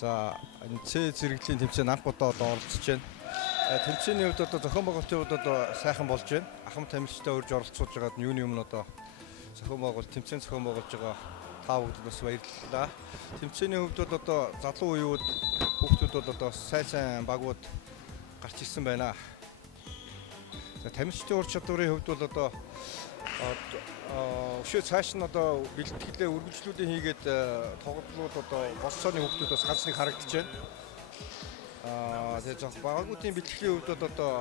За энэ C зэрэглийн тэмцээн анх удаа одоо оролцож байна. Тэмцээний хувьд одоо зохион байгуулалтын хувьд одоо сайхан болж байна. Ахмад тамирчтай урьж оролцуулж байгаад юуны өмнө одоо зохион байгуулалт тэмцээн зохион байгуулж байгаа тав хүүхдэд бас баярлалаа. Тэмцээний хувьд бол одоо залуу үеуд хүүхдүүд бол одоо сайн багууд гарч ирсэн байна. За тамирчдын ур чадварын хувьд бол одоо өшөө цааш нь одоо бэлтгэлээ үргэлжлүүлэн хийгээд тоглолууд одоо болцооны хүүхдүүд бас ганц нэг харагдаж байна. Тэгээд багуудын бэлтгэлийн хувьд бол одоо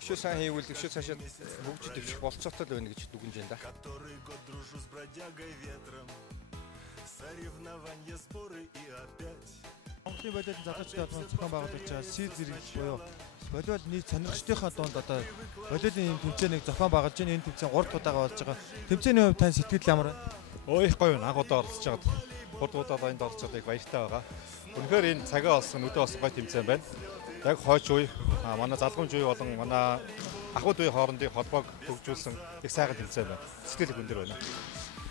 өшөө сайн хийвэл өшөө цаашаа хөгжиж дэвших болцоотой л байна гэж дүгнэж байна да. Монголын волейбол залуучдын албан зохион байгуулж байгаа C зэрэг буюу волейбол нийт сонирхчдынхаа дунд одоо волейболын тэмцээнийг зохион байгуулж байна. Энэ тэмцээн 3 дахь удаага болж байгаа. Тэмцээний хувьд тань сэтгэл ямар байна? Их гоё анх удаа оролцож байгаад 3 дахь удаа энд оролцоод их баяртай байгаа. Үнэхээр энэ цагаа олсон өдөө олсон гоё тэмцээн байна. Яг хойч үе манай залгамж үе болон манай ахуйд үе хоорондын холбоог хөгжүүлсэн их сайхан тэмцээн байна. Сэтгэл өндөр байна.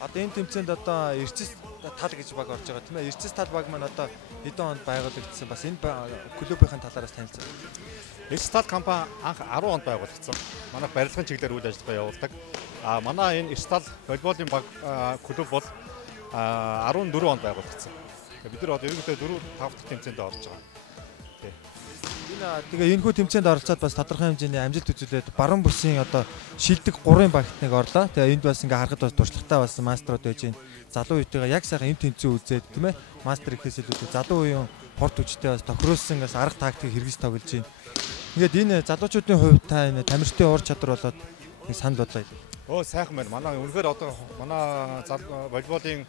Одоо энэ тэмцээнд одоо Эрчис тал гэж баг орж байгаа тийм ээ. Эрчис тал баг маань одоо хэдэн онд байгуулагдсан бас энэ клубийн талаараас танилцсан. Эрчис тал компани анх 10 онд байгуулагдсан. Манай барилгын чиглэлээр үйл ажиллагаа явуулдаг. Манай энэ Эрчис тал волейболын баг клуб бол 14 онд байгуулагдсан. Бид нар одоо ерөнхийдөө 4-5 дахь тэмцээнд орж байгаа. Тэгээ энэхүү тэмцээнд оролцоод бас тодорхой хэмжээний амжилт үзүүлээд баруун бүсийн одоо шилдэг 3-ын багт нэг орлоо. Тэгээ энд бас ингээ харахад бас туршлагатай болсон мастерууд байж гин. Залуу үетэйгээ яг сайхан энэ тэмцээн үзээд тийм ээ. Мастер ихээс илүү залуу үеийн хурд хүчтэй бас тохируулсан бас арга тактик хэрэгж тоглож гин. Ингээд энэ залуучуудын хувьд та энэ тамирчдын ур чадвар болоод нэг санал бодлоо. Сайхан байна. Манай үнэхээр одоо манай волейболын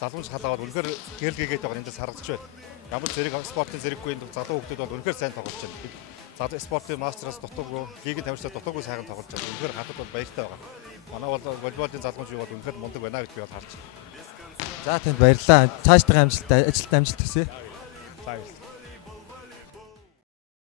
залуучууд халаагаад үнэхээр гэрэл гээгээд байгаа энэ харагдаж байна. Ямар зэрэг спортын зэрэггүй залуу хүмүүс бол үнэхээр сайн тоглож байна. Залуу спортын мастераас дутуугүй, лигийн тамирчдаас дутуугүй сайхан тоглож байна. Үнэхээр хатад бол баяртай байгаа. Манай бол волейболын залуучууд бол үнэхээр мундаг байна гэж би бол харж байна. За танд баярлалаа. Цаашдаа ажилд хүсье. За баярлалаа.